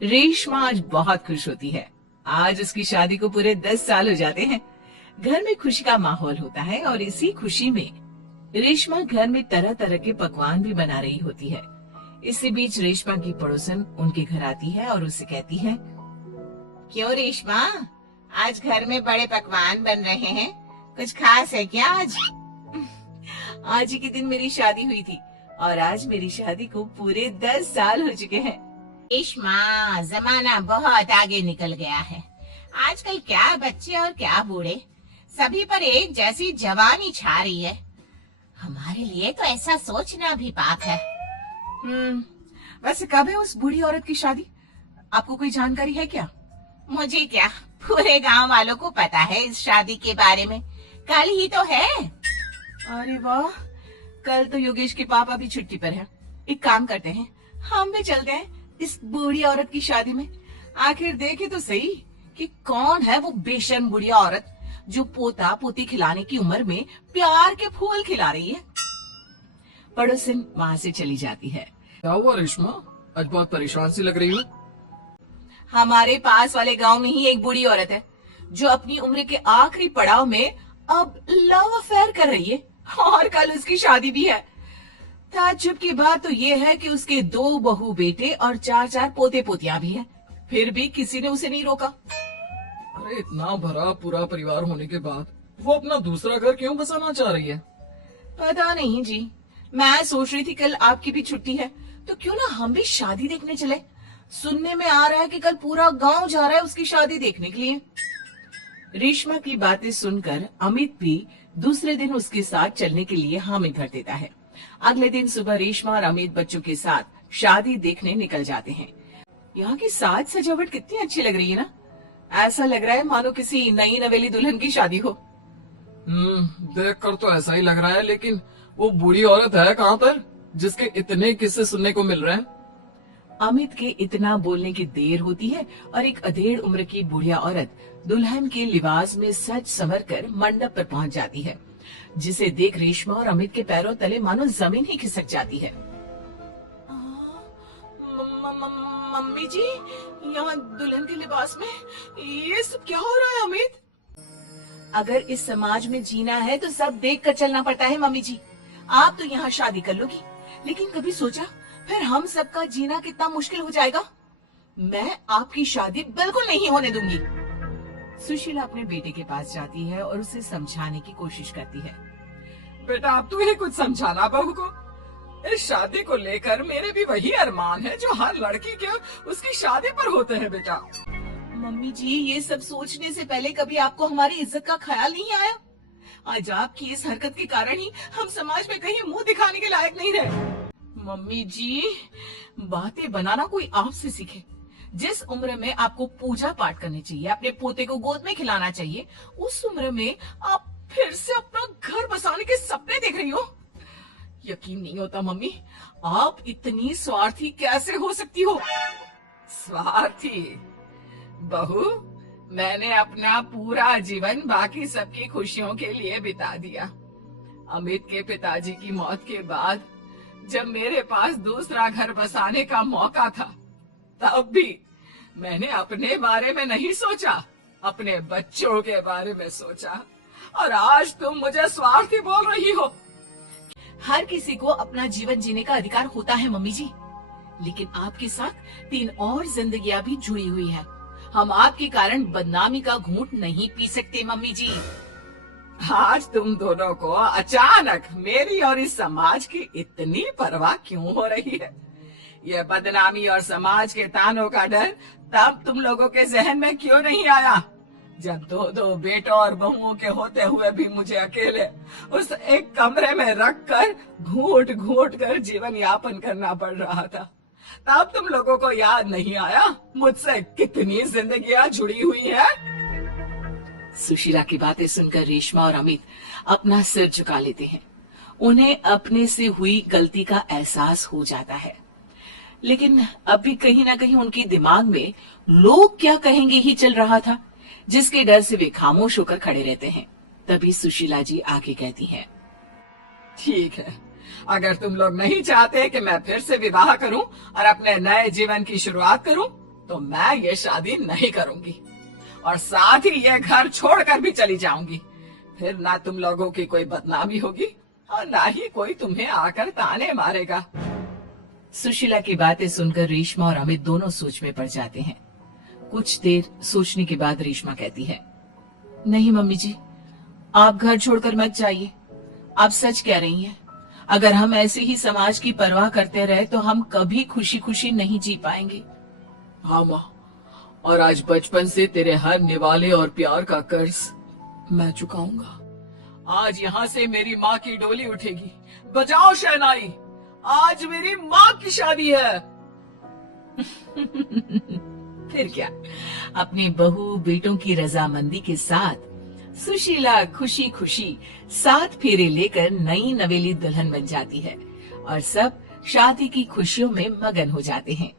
रेशमा आज बहुत खुश होती है। आज उसकी शादी को पूरे 10 साल हो जाते हैं। घर में खुशी का माहौल होता है और इसी खुशी में रेशमा घर में तरह तरह के पकवान भी बना रही होती है। इसी बीच रेशमा की पड़ोसन उनके घर आती है और उससे कहती है, क्यों रेशमा, आज घर में बड़े पकवान बन रहे हैं, कुछ खास है क्या आज? आज ही के दिन मेरी शादी हुई थी और आज मेरी शादी को पूरे 10 साल हो चुके हैं। रेशमा, जमाना बहुत आगे निकल गया है। आजकल क्या बच्चे और क्या बूढ़े, सभी पर एक जैसी जवानी छा रही है। हमारे लिए तो ऐसा सोचना भी पाप है। वैसे कब है उस बूढ़ी औरत की शादी? आपको कोई जानकारी है क्या? मुझे क्या, पूरे गांव वालों को पता है इस शादी के बारे में। कल ही तो है। अरे वाह, कल तो योगेश के पापा भी छुट्टी पर हैं। एक काम करते हैं, हम भी चलते हैं इस बूढ़ी औरत की शादी में। आखिर देखे तो सही कि कौन है वो बेशर्म बूढ़ी औरत जो पोता पोती खिलाने की उम्र में प्यार के फूल खिला रही है। पड़ोसन वहाँ से चली जाती है। क्या हुआ रेशमा, आज बहुत परेशान सी लग रही हो? हमारे पास वाले गांव में ही एक बूढ़ी औरत है जो अपनी उम्र के आखिरी पड़ाव में अब लव अफेयर कर रही है और कल उसकी शादी भी है। ताज्जुब की बात तो ये है कि उसके 2 बहू बेटे और 4 पोते पोतियां भी हैं। फिर भी किसी ने उसे नहीं रोका। अरे इतना भरा पूरा परिवार होने के बाद वो अपना दूसरा घर क्यों बसाना चाह रही है? पता नहीं जी, मैं सोच रही थी कल आपकी भी छुट्टी है तो क्यों ना हम भी शादी देखने चले। सुनने में आ रहा है कि कल पूरा गांव जा रहा है उसकी शादी देखने के लिए। रेशमा की बातें सुनकर अमित भी दूसरे दिन उसके साथ चलने के लिए हामी भर देता है। अगले दिन सुबह रेशमा और अमित बच्चों के साथ शादी देखने निकल जाते हैं। यहाँ की साज सजावट कितनी अच्छी लग रही है ना। ऐसा लग रहा है मानो किसी नई नवेली दुल्हन की शादी हो। देखकर तो ऐसा ही लग रहा है, लेकिन वो बूढ़ी औरत है कहाँ पर जिसके इतने किस्से सुनने को मिल रहे हैं? अमित के इतना बोलने की देर होती है और एक अधेड़ उम्र की बुढ़िया औरत दुल्हन के लिबास में सज संवर कर मंडप पर पहुंच जाती है, जिसे देख रेशमा और अमित के पैरों तले मानो जमीन ही खिसक जाती है। मम्मी जी, यहाँ दुल्हन के लिबास में ये सब क्या हो रहा है अमित? अगर इस समाज में जीना है तो सब देख कर चलना पड़ता है मम्मी जी। आप तो यहाँ शादी कर लोगी, लेकिन कभी सोचा फिर हम सबका जीना कितना मुश्किल हो जाएगा? मैं आपकी शादी बिल्कुल नहीं होने दूंगी। सुशीला अपने बेटे के पास जाती है और उसे समझाने की कोशिश करती है। बेटा, अब तू ही कुछ समझाना बहू को। इस शादी को लेकर मेरे भी वही अरमान है जो हर लड़की के उसकी शादी पर होते हैं बेटा। मम्मी जी, ये सब सोचने से पहले कभी आपको हमारी इज्जत का ख्याल नहीं आया? आज आपकी इस हरकत के कारण ही हम समाज में कहीं मुंह दिखाने के लायक नहीं रहे। मम्मी जी, बातें बनाना कोई आपसे सीखे। जिस उम्र में आपको पूजा पाठ करनी चाहिए, अपने पोते को गोद में खिलाना चाहिए, उस उम्र में आप फिर से अपना घर बसाने के सपने देख रही हो। यकीन नहीं होता मम्मी, आप इतनी स्वार्थी कैसे हो सकती हो? स्वार्थी? बहू, मैंने अपना पूरा जीवन बाकी सबकी खुशियों के लिए बिता दिया। अमित के पिताजी की मौत के बाद जब मेरे पास दूसरा घर बसाने का मौका था, तब भी मैंने अपने बारे में नहीं सोचा, अपने बच्चों के बारे में सोचा। और आज तुम मुझे स्वार्थी बोल रही हो। हर किसी को अपना जीवन जीने का अधिकार होता है मम्मी जी, लेकिन आपके साथ 3 और जिंदगियां भी जुड़ी हुई है। हम आपके कारण बदनामी का घूंट नहीं पी सकते मम्मी जी। आज तुम दोनों को अचानक मेरी और इस समाज की इतनी परवाह क्यों हो रही है? यह बदनामी और समाज के तानों का डर तब तुम लोगों के जहन में क्यों नहीं आया, जब 2 बेटों और बहुओं के होते हुए भी मुझे अकेले उस एक कमरे में रखकर घूट घूट कर जीवन यापन करना पड़ रहा था? तब तुम लोगों को याद नहीं आया मुझसे कितनी जिंदगियां जुड़ी हुई है? सुशीला की बातें सुनकर रेशमा और अमित अपना सिर झुका लेते हैं। उन्हें अपने से हुई गलती का एहसास हो जाता है, लेकिन अभी कहीं ना कहीं उनके दिमाग में लोग क्या कहेंगे ही चल रहा था, जिसके डर से वे खामोश होकर खड़े रहते हैं। तभी सुशीला जी आगे कहती हैं, ठीक है, अगर तुम लोग नहीं चाहते कि मैं फिर से विवाह करूं और अपने नए जीवन की शुरुआत करूं, तो मैं ये शादी नहीं करूंगी और साथ ही ये घर छोड़कर भी चली जाऊंगी। फिर ना तुम लोगों की कोई बदनामी होगी और ना ही कोई तुम्हें आकर ताने मारेगा। सुशीला की बातें सुनकर रेशमा और अमित दोनों सोच में पड़ जाते हैं। कुछ देर सोचने के बाद रेशमा कहती है, नहीं मम्मी जी, आप घर छोड़कर मत जाइए। आप सच कह रही हैं। अगर हम ऐसे ही समाज की परवाह करते रहे तो हम कभी खुशी खुशी नहीं जी पाएंगे। हाँ माँ, और आज बचपन से तेरे हर निवाले और प्यार का कर्ज मैं चुकाऊंगा। आज यहाँ से मेरी माँ की डोली उठेगी। बजाओ शहनाई, आज मेरी माँ की शादी है। फिर क्या, अपने बहू बेटों की रजामंदी के साथ सुशीला खुशी खुशी 7 फेरे लेकर नई नवेली दुल्हन बन जाती है और सब शादी की खुशियों में मगन हो जाते हैं।